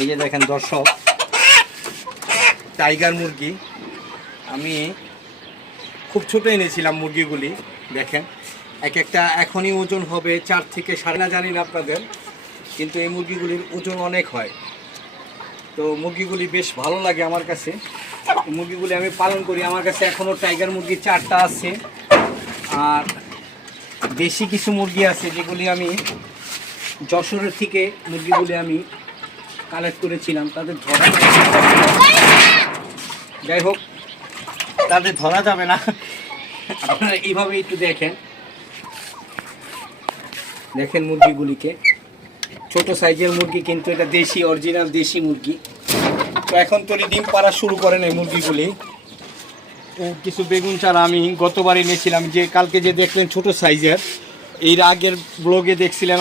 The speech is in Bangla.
এই যে দেখেন দর্শক, টাইগার মুরগি আমি খুব ছোট এনেছিলাম মুরগিগুলি। দেখেন এক একটা এখনই ওজন হবে 4 থেকে 4.5, জানি না আপনাদের, কিন্তু এই মুরগিগুলির ওজন অনেক হয়। তো মুরগিগুলি বেশ ভালো লাগে আমার কাছে। মুরগিগুলি আমি পালন করি, আমার কাছে এখনও টাইগার মুরগি 4টা আছে। আর দেশি কিছু মুরগি আছে যেগুলি আমি যশোরের থেকে মুরগিগুলি আমি কালেক্ট করেছিলাম। তাদের ধরা, যাই হোক, তাদের ধরা যাবে না। আপনারা এইভাবে একটু দেখেন মুরগিগুলিকে, ছোট সাইজের মুরগি, কিন্তু এটা দেশি, অরিজিনাল দেশি মুরগি। তো এখন তো ডিম পাড়া শুরু করেন এই মুরগিগুলি। কিছু বেগুন চারা আমি গতবার এনেছিলাম, যে কালকে যে দেখলেন ছোট সাইজের, এর আগের ব্লগে দেখছিলেন